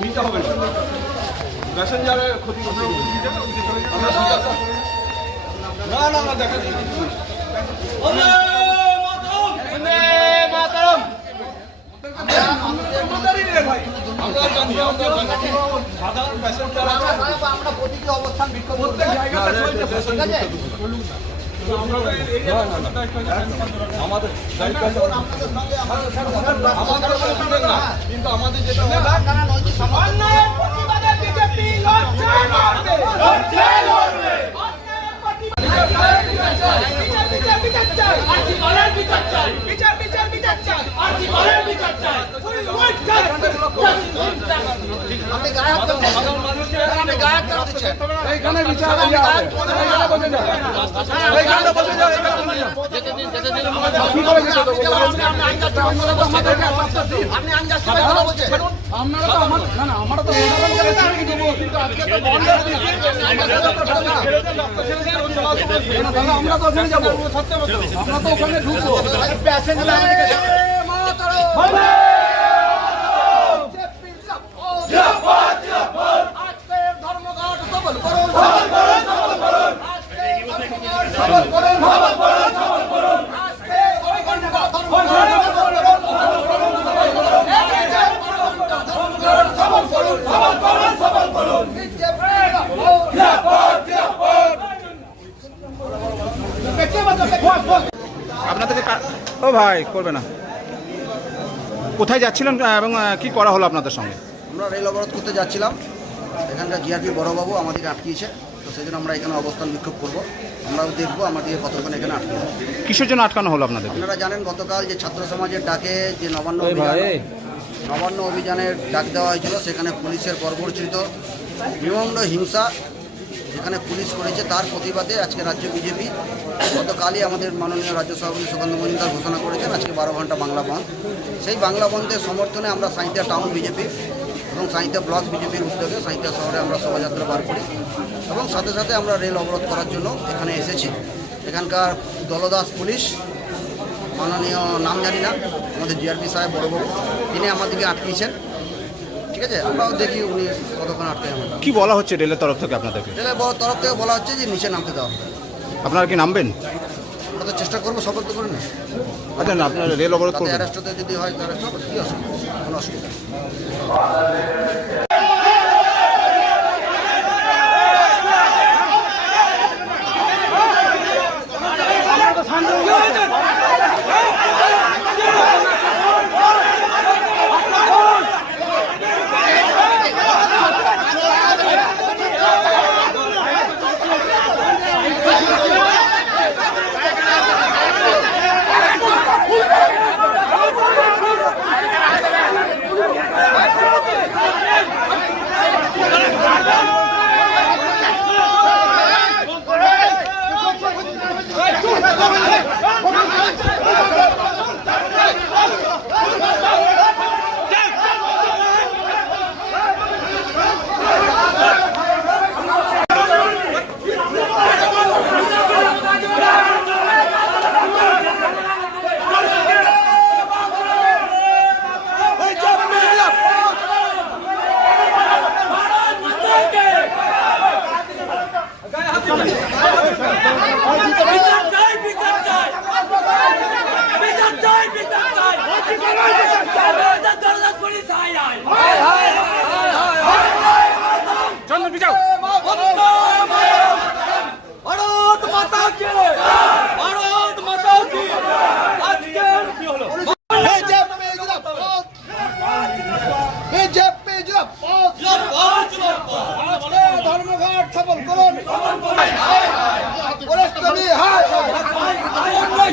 নিতে হবে না ক্ষতি না না না দেখা। আমরা প্যাসেঞ্জার প্রতিটি অবস্থান বিক্ষোভ প্রত্যেক চলছে ঠিক আছে? আমাদের কিন্তু আমাদের যেটা আপনি গায়ে হাত আপনি গায়ে হাত এইখানে বিচার আপনারা তো আমার না না আমরা তো। আমরা তো আমরা তো ওখানে যাব। আমরা তো ওখানে ঢুকবো। আজকের ধর্মঘট সফল করুন সফল করুন সফল করুন আজকের ধর্মঘট সফল করুন সফল করুন সফল করুন আজকের ধর্মঘট সফল করুন সফল করুন সফল করুন সফল করুন আপনাদেরকে ও ভাই, করবে না। কোথায় যাচ্ছিলেন এবং কি করা হলো আপনাদের সঙ্গে? আমরা রেল অবরোধ করতে যাচ্ছিলাম। এখানকার জিআরপি বড়বাবু আমাদেরকে আটকিয়েছে। তো সেই জন্য আমরা এখানে অবস্থান বিক্ষোভ করব। আমরাও দেখব আমাদের কতক্ষণ এখানে আটকে। কিসের জন্য আটকানো হলো আপনাদের? আপনারা জানেন গতকাল যে ছাত্র সমাজের ডাকে যে নবান্ন অভিযান নবান্ন অভিযানের ডাক দেওয়া হয়েছিল সেখানে পুলিশের বর্বরচিত নিমন্ড হিংসা যেখানে পুলিশ করেছে তার প্রতিবাদে আজকে রাজ্য বিজেপি গতকালই আমাদের মাননীয় রাজ্য সভাপতি সুকান্ত মজুমদার ঘোষণা করেছেন আজকে বারো ঘণ্টা বাংলা বন্ধ। সেই বাংলা বন্ধের সমর্থনে আমরা সাঁইতা টাউন বিজেপি এবং সাঁইতা ব্লক বিজেপির উদ্যোগে সাঁইতা শহরে আমরা শোভাযাত্রা বার করি এবং সাথে সাথে আমরা রেল অবরোধ করার জন্য এখানে এসেছি। এখানকার দলদাস পুলিশ মাননীয় নাম জানি না আমাদের জিআরপি সাহেব বড়বাবু তিনি আমাদেরকে আটকিয়েছেন। ঠিক আছে? আমরাও দেখি উনি কতক্ষণ আটকে আমরা কি বলা হচ্ছে রেলের তরফ থেকে আপনাদেরকে? রেলের তরফ থেকে বলা হচ্ছে যে নিচে নামতে দেওয়া হবে আপনারা কি নামবেন? আমরা তো চেষ্টা করব সফল তো করি না আচ্ছা না আপনারা রেল অবরোধ করবেন। অ্যারেস্ট যদি হয় তাহলে কি কী অসুবিধা কোনো অসুবিধা নেই। বিচার চাই বিচার চাই বিচার চাই বিচার চাই বিচার চাই দরজা পুলিশ আয় আয় চন্দন বিচাও ভারত মাতা কে ভারত মাতা কি আজকের কি হলো বিজেপি জিন্দাবাদ বিজেপি জিন্দাবাদ আজকে ধর্মঘট সফল করুন পুলিশ কর্মী হায় নয়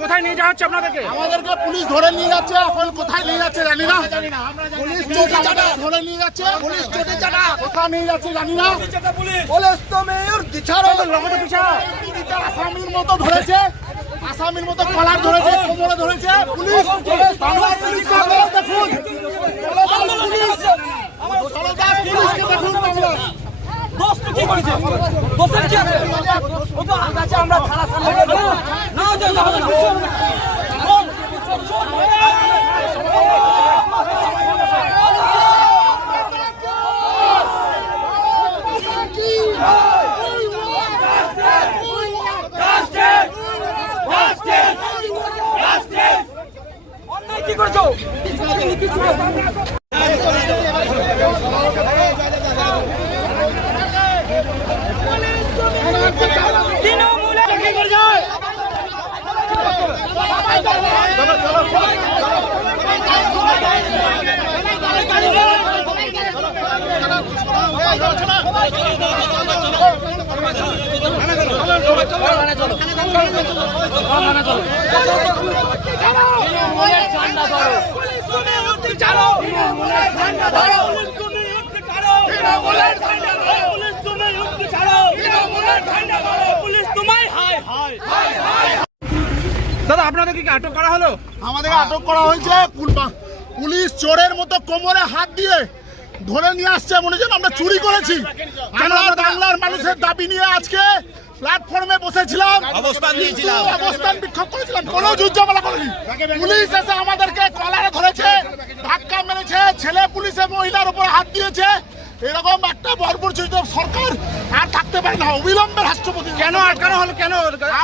কোথায় নিয়ে যাওয়া হচ্ছে আপনাদেরকে? আমাদেরকে পুলিশ ধরে নিয়ে যাচ্ছে এখন কোথায় নিয়ে যাচ্ছে জানি না। পুলিশ চোটে চাটা ধরে নিয়ে যাচ্ছে পুলিশ চোটে চাটা কোথায় নিয়ে যাচ্ছে জানি না। পুলিশ তো মেয়র আসামির মতো ধরেছে আসামির মতো কলার ধরেছে কোমরে ধরেছে পুলিশ বাংলার পুলিশ দেখুন। বাংলা দোষ তো কি করেছে দোষের কি আছে ও তো আমরা থানা সামনে না যাও যাব না পুলিশ তোমায় হাই হাই হাই হাই দাদা আপনাদেরকে কি আটক করা হলো? আমাদের আটক করা হয়েছে। পুলিশ চোরের মতো কোমরে হাত দিয়ে ধরে নিয়ে আসছে মনে হচ্ছে আমরা চুরি করেছি। আমরা বাংলার মানুষের দাবি নিয়ে আজকে প্ল্যাটফর্মে বসেছিলাম? অবস্থান নিয়েছিলাম। অবস্থান বিক্ষোভ করেছিলাম। কোনো যুদ্ধমালা করেনি। পুলিশ এসে আমাদেরকে কলারে ধরেছে ধাক্কা মেরেছে ছেলে পুলিশে মহিলার উপর হাত দিয়েছে। এরকম একটা বর্বরচিত সরকার আর থাকতে পারে না অবিলম্বে রাষ্ট্রপতি। কেন আটকানো হলো কেন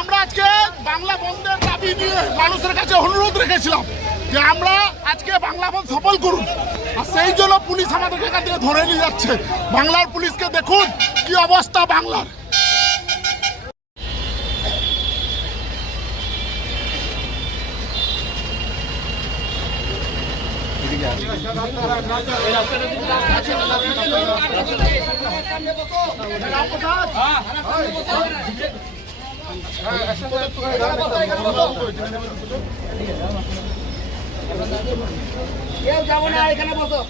আমরা আজকে বাংলা বন্ধের দাবি নিয়ে মানুষের কাছে অনুরোধ রেখেছিলাম যে আমরা আজকে বাংলা বন্ধ সফল করুন। আর সেই জন্য পুলিশ আমাদেরকে এখান থেকে ধরে নিয়ে যাচ্ছে। বাংলার পুলিশকে দেখুন কি অবস্থা বাংলার। কেউ যাব না এখানে বসো